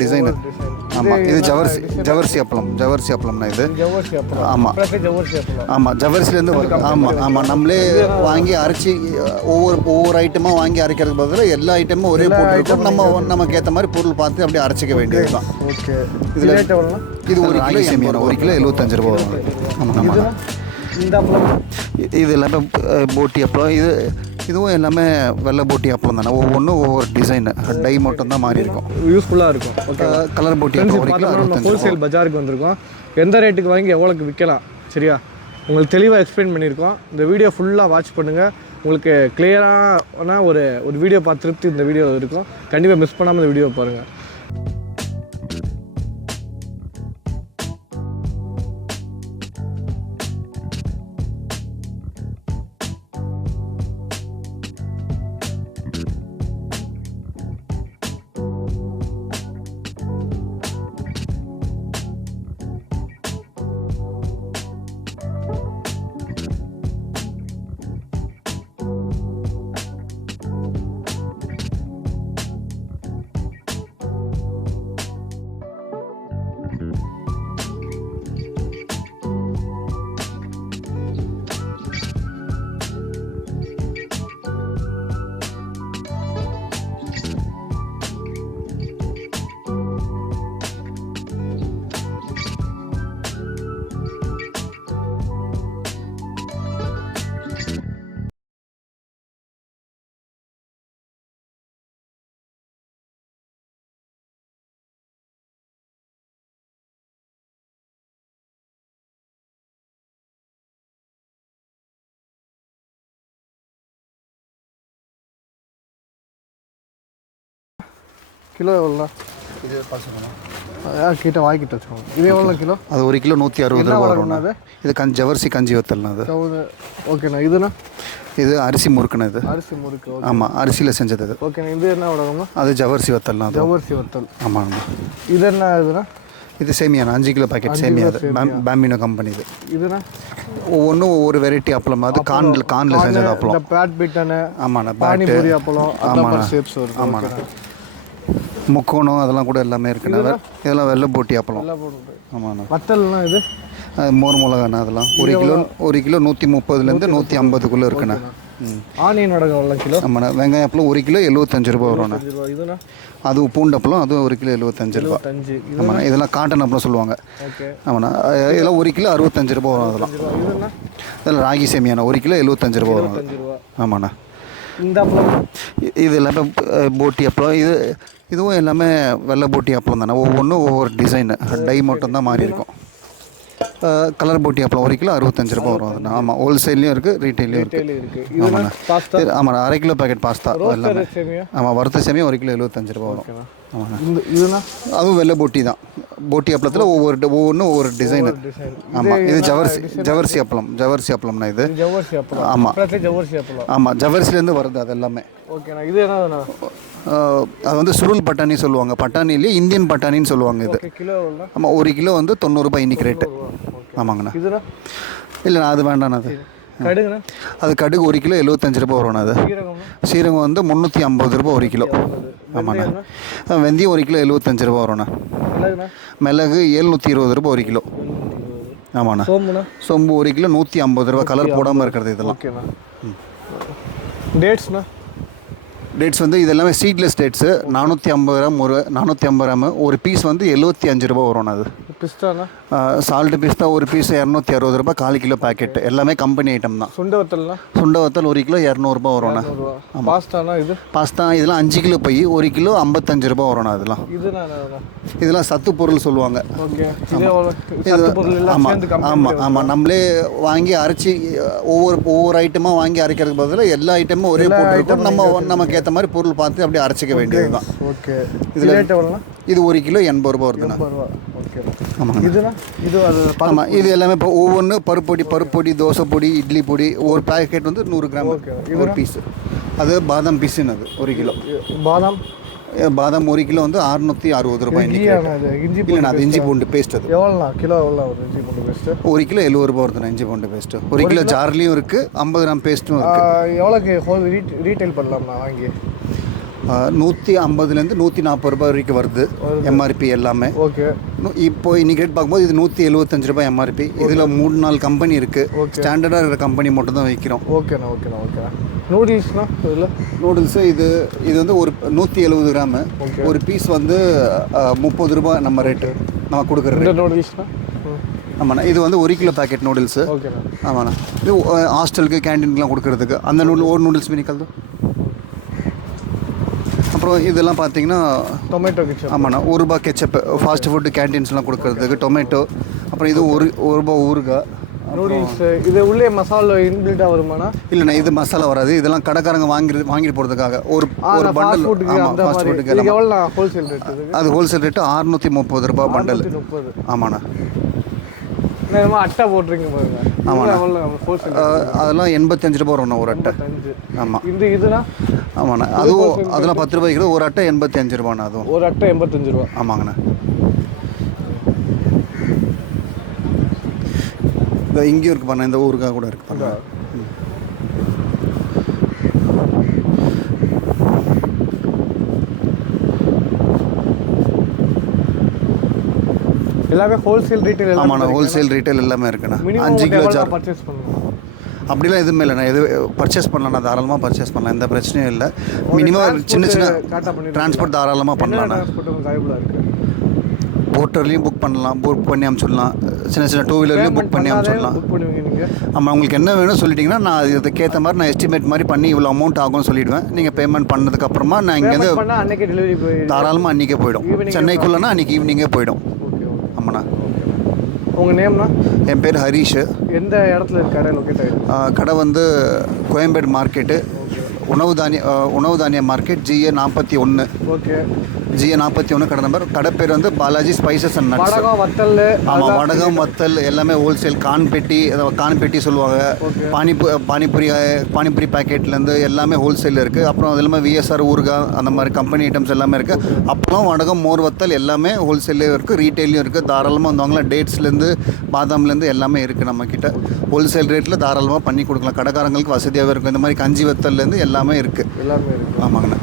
Design. ஆமாம், இது ஜவர்சி அப்பளம்னா இது. ஆமாம் ஆமாம், ஜவர்சிலேருந்து வருது. ஆமாம் ஆமாம், நம்மளே வாங்கி அரைச்சி ஒவ்வொரு ஐட்டமாக வாங்கி அரைக்கிறதுக்கு பதிலாக எல்லா ஐட்டமும் ஒரே போட்டுருக்கோம். நமக்கு ஏற்ற மாதிரி பொருள் பார்த்து அப்படியே அரைச்சிக்க வேண்டியது தான். ஓகே, இதில் இது ஒரு கிலோ சேமியா, ஒரு கிலோ 75 ரூபா வரும். ஆமாம் ஆமாம். இந்த அப்பளம் இது எல்லாமே போட்டி அப்பளம். இதுவும் எல்லாமே வெள்ளை போட்டி அப்பளம் தானே. ஒவ்வொன்றும் ஒவ்வொரு டிசைனு, டை மட்டும் தான் மாறி இருக்கும். யூஸ்ஃபுல்லாக இருக்கும். ஓகே, கலர் போட்டி அப்பளம். ஹோல்சேல் பஜாருக்கு வந்திருக்கோம். எந்த ரேட்டுக்கு வாங்கி எவ்வளோக்கு விற்கலாம், சரியா, உங்களுக்கு தெளிவாக எக்ஸ்பிளைன் பண்ணியிருக்கோம். இந்த வீடியோ ஃபுல்லாக வாட்ச் பண்ணுங்கள். உங்களுக்கு கிளியரான ஒரு வீடியோ பார்த்து திருப்தி இந்த வீடியோ இருக்கும். கண்டிப்பாக மிஸ் பண்ணாமல் இந்த வீடியோ பாருங்கள். கிலோ எவ்வளோண்ணா? இது பார்த்துக்கோங்க, கிட்ட வாங்கிட்டு வச்சுக்கோங்க. இது எவ்வளோ கிலோ? அது ஒரு கிலோ 160 ரூபா வரும். அது இது ஜவர்சி கஞ்சி வத்தல்னா அது. ஓகேண்ணா. இதுண்ணா? இது அரிசி முறுக்குண்ணா. இது அரிசி முறுக்கு. ஆமாம், அரிசியில் செஞ்சது அது. ஓகேண்ணா. இது என்ன உடம்புண்ணா? அது ஜவர்சி வத்தல்னா. அது ஜவர்சி வத்தல். ஆமாங்கண்ணா. இது என்ன இதுண்ணா? இது சேமியாண்ணா, 5 கிலோ பாக்கெட் சேமியா. அது பாம்பினோ கம்பெனி. இது இதுண்ணா? ஒவ்வொன்றும் ஒவ்வொரு வெரைட்டி அப்பளம். அது கானில் செஞ்சது அப்பளம். பேட் பிட்டானு. ஆமாண்ணா, பானிபூரி அப்பளம். ஆமாண்ணா. ஷேப்ஸ் வருது. ஆமாண்ணா, முக்கோணம் அதெல்லாம் கூட எல்லாமே இருக்குண்ணா. இதெல்லாம் வெள்ளை போட்டி அப்பளம். ஆமாண்ணா. வத்தல்னா இது மோர் மிளகாண்ணா. அதெல்லாம் ஒரு கிலோ 130லேருந்து 150க்குள்ளே இருக்குண்ணா. ஆனியன் வடகம் எவ்வளோ கிலோ? ஆமாண்ணா. வெங்காயம் அப்பளம் ஒரு கிலோ 75 ரூபா வரும்ண்ணா. இதுண்ணா? அது பூண்டு அப்பளம், அதுவும் ஒரு கிலோ 75 ரூபா. ஆமாண்ணா. இதெல்லாம் காட்டன் அப்பளம் சொல்லுவாங்க. ஆமாண்ணா. இதெல்லாம் ஒரு கிலோ 65 ரூபா வரும். அதெல்லாம் இதெல்லாம் ராகி சேமியாண்ணா, ஒரு கிலோ 75 ரூபா வரும். ஆமாண்ணா. இந்த அப்பளம் இது எல்லாமே போட்டி அப்பளம். இதுவும் எல்லாமே வெள்ளை போட்டி அப்பளம் தானே. ஒவ்வொன்றும் ஒவ்வொரு டிசைனு, டை மட்டும் தான் மாறி இருக்கும். கலர் போட்டி அப்பளம் ஒரு கிலோ 65 ரூபா வரும். அதுண்ணா. ஆமாம், ஹோல்சேல்லையும் இருக்குது, ரீட்டைலையும் இருக்குது. ஆமாண்ணா. ஆமாண்ணா, அரை கிலோ பாக்கெட் பாஸ்தா எல்லாமே. ஆமாம், வறுத்த சேமியா ஒரு கிலோ 75 ரூபா வரும். ஆமாண்ணா. இதுண்ணா? அதுவும் வெள்ளை போட்டி தான். போட்டி அப்பளத்தில் ஒவ்வொன்றும் ஒவ்வொரு டிசைனு. ஆமாம், இது ஜவர்சி அப்பளம்னா. இது ஆமாம் ஆமாம், ஜவர்சிலேருந்து வருது அது எல்லாமே. ஓகேண்ணா. இது என்னதுண்ணா? அது வந்து சுருள் பட்டாணி சொல்லுவாங்க. பட்டாணிலேயே இந்தியன் பட்டாணின்னு சொல்லுவாங்க. இது கிலோ? ஆமாம், ஒரு கிலோ வந்து 90 ரூபாய் இன்றைக்கி ரேட்டு. ஆமாங்கண்ணா. இல்லைண்ணா, அது வேண்டாண்ணா. அது கடுகு ஒரு கிலோ 75 ரூபா வரும்ண்ணா. அது சீரகம் வந்து 350 ரூபா ஒரு கிலோ. ஆமாண்ணா. வெந்தயம் ஒரு கிலோ 75 ரூபா வரும்ண்ணா. மிளகு 720 ரூபா ஒரு கிலோ. ஆமாண்ணா. சோம்பு ஒரு கிலோ 150 ரூபா, கலர் போடாமல் இருக்கிறது இதெல்லாம். டேட்ஸ்ண்ணா? டேட்ஸ் வந்து இது எல்லாமே சீட்லெஸ் டேட்ஸு. 450 கிராம், 450 கிராமு ஒரு பீஸ் வந்து 75 ரூபா வரும்ண்ணா. அது பிஸ்தாண்ணா? சால்ட்டு பிஸ்தா ஒரு பீஸ் 260 ரூபா, 1/4 கிலோ பேக்கெட். எல்லாமே கம்பெனி ஐட்டம் தான். சுண்ட வத்தல்னா? சுண்ட வத்தல் ஒரு கிலோ 200 ரூபா வரும்ண்ணா. பாஸ்தானா? இது பாஸ்தா இதெல்லாம் 5 கிலோ பை ஒரு கிலோ 55 ரூபா வரும்ண்ணா. இதெல்லாம் சத்து பொருள் சொல்லுவாங்க. ஆமாம் ஆமாம், நம்மளே வாங்கி அரைச்சி ஒவ்வொரு ஐட்டமாக வாங்கி அரைக்கிறதுக்கு பதிலாக எல்லா ஐட்டமும் ஒரே போட்டுருக்கோம். நமக்கு ஏற்ற மாதிரி பொருள் பார்த்து அப்படியே அரைச்சிக்க வேண்டியது தான். ஓகே. இது ஒரு கிலோ 80 ரூபா வருதுண்ணா. ஆமாங்க. ஆமாம், இது எல்லாமே இப்போ ஒவ்வொன்று பருப்பொடி, தோசை பொடி, இட்லி பொடி. ஒரு பேக்கெட் வந்து 100 கிராம் ஒரு பீஸு. அது பாதாம் பீஸுன்னு. அது ஒரு கிலோ பாதாம் ஒரு கிலோ வந்து 660 ரூபாய். இல்லைண்ணா, அது இஞ்சி பூண்டு பேஸ்ட். அது எவ்வளோண்ணா கிலோ? இஞ்சி பூண்டு பேஸ்ட்டு ஒரு கிலோ 70 ரூபா வருதுண்ணா. இஞ்சி பூண்டு பேஸ்ட்டு ஒரு கிலோ ஜார்லேயும் இருக்குது, 50 கிராம் பேஸ்ட்டும் இருக்குது. எவ்வளோக்கு ரீட்டைல் பண்ணலாம்ண்ணா வாங்கி? 150லேருந்து 140 ரூபாய் வரைக்கும் வருது எம்ஆர்பி எல்லாமே. ஓகே. இப்போ இன்னைக்கு ரேட் பார்க்கும்போது இது 175 ரூபாய் எம்ஆர்பி. இதில் 3-4 கம்பெனி இருக்குது. ஸ்டாண்டர்டாக இருக்கிற கம்பெனி மட்டும் தான் வைக்கிறோம். ஓகேண்ணா ஓகேண்ணா ஓகேண்ணா. நூடுல்ஸ்னா இதில் நூடுல்ஸு இது வந்து ஒரு 170 கிராமு. ஒரு பீஸ் வந்து 30 ரூபாய் நம்ம ரேட்டு நம்ம கொடுக்குற ரேட். நூடுல்ஸ்னா ஆமாண்ணா இது வந்து 1 கிலோ பேக்கெட் நூடுல்ஸு. ஓகேண்ணா. ஆமாண்ணா இது ஹாஸ்டலுக்கு கேன்டீனுக்குலாம் கொடுக்குறதுக்கு அந்த நூடுல்ஸ் மினிக்கல். அப்புறம் இதெல்லாம் பார்த்தீங்கன்னா டொமேட்டோ கெச்சப். ஆமாண்ணா 1 ரூபா கெச்சப்பு ஃபாஸ்ட் ஃபுட்டு கேன்டீன்ஸ்லாம் கொடுக்குறதுக்கு டொமேட்டோ. அப்புறம் இது 1 ரூபா ஊறுகாய். நூடுல்ஸ் இது உள்ளே மசாலா இன்பில்ட்டாக வருமாண்ணா? இல்லைண்ணா இது மசாலா வராது. இதெல்லாம் கடைக்காரங்க வாங்கிட்டு போகிறதுக்காக ஒரு பண்டல். ஆமாம் ஃபாஸ்ட் ஃபுட்டுக்கு எவ்வளோ ஹோல்சேல் ரேட்? அது ஹோல்சேல் ரேட்டு 630 ரூபா பண்டல். 630. ஆமாண்ணா. அட்டை போட்டுருங்க பாருங்க. ஆமாண்ணா அதெல்லாம் 85 ரூபா வரும்ண்ணா ஒரு அட்டை. ஆமாம் இதுனா ஆமாண்ணா அதெல்லாம் 10 ரூபாய்க்கு ஒரு அட்டை 85 ரூபாண்ணா. அதுவும் ஒரு அட்டை 85 ரூபா. ஆமாங்கண்ணா. இந்த இங்கேயும் இருக்குது பண்ண இந்த ஊருக்காக கூட இருக்குது பண்ண. எல்லாமே ஹோல்சேல் ரீட்டைல். ஆமாண்ணா ஹோல்சேல் ரீட்டைல் எல்லாமே இருக்குண்ணா. 5 கிலோ ஜார் பர்ச்சேஸ் பண்ணணும் அப்படிலாம் எதுவுமே இல்லைண்ணா. எது பர்ச்சேஸ் பண்ணலாம்ண்ணா தாராளமாக பர்ச்சேஸ் பண்ணலாம். எந்த பிரச்சனையும் இல்லை. மினிமம் சின்ன டிரான்ஸ்போர்ட் தாராளமாக பண்ணலாம்ண்ணா. போட்டர்லேயும் புக் பண்ணலாம். புக் பண்ணி அனுப்பிச்சுடலாம். சின்ன டூ வீலர்லேயும் புக் பண்ணி அனுப்பிச்சுடலாம். ஆமாம் உங்களுக்கு என்ன வேணும் சொல்லிட்டிங்கன்னா நான் இதுக்கேற்ற மாதிரி நான் எஸ்டிமேட் மாதிரி பண்ணி இவ்வளோ அமௌண்ட் ஆகும்னு சொல்லிவிடுவேன். நீங்கள் பேமெண்ட் பண்ணதுக்கப்புறமா நான் இங்கேருந்து தாராளமாக அன்றைக்கே போயிடும். சென்னைக்குள்ளேனா அன்றைக்கி ஈவினிங்கே போயிடும். ஆமாண்ணா. உங்கள் நேம்னா? என் பேர் ஹரீஷ். எந்த இடத்துல இருக்கு கடை லொக்கேட் ஆகிருக்கு? கடை வந்து கோயம்பேடு மார்க்கெட்டு உணவு தானிய மார்க்கெட் GA 41. ஓகே. GA 41 கடை நம்பர். கடை பேர் வந்து பாலாஜி ஸ்பைசஸ் அண்ட் நட்ஸ். வடகம் வத்தல். ஆமாம் வடகம் வத்தல் எல்லாமே ஹோல்சேல். கான் பெட்டி சொல்லுவாங்க. பானிபூரி பேக்கெட்லேருந்து எல்லாமே ஹோல்சேலில் இருக்குது. அப்புறம் அது எல்லாமே VSR ஊறுகாய் அந்த மாதிரி கம்பெனி ஐட்டம்ஸ் எல்லாமே இருக்குது. அப்புறம் வடகம் மோர் வத்தல் எல்லாமே ஹோல்சேல்லையும் இருக்குது ரீட்டெயிலையும் இருக்குது. தாராளமாக வந்தவங்களா டேட்ஸ்லேருந்து பாதாம்லேருந்து எல்லாமே இருக்குது நம்மக்கிட்ட. ஹோல்சேல் ரேட்டில் தாராளமாக பண்ணி கொடுக்கலாம். கடைக்காரங்களுக்கு வசதியாகவே இருக்கும். இந்த மாதிரி கஞ்சி வத்தல்லேருந்து எல்லாமே இருக்குது. எல்லாமே இருக்குது. ஆமாங்கண்ணா.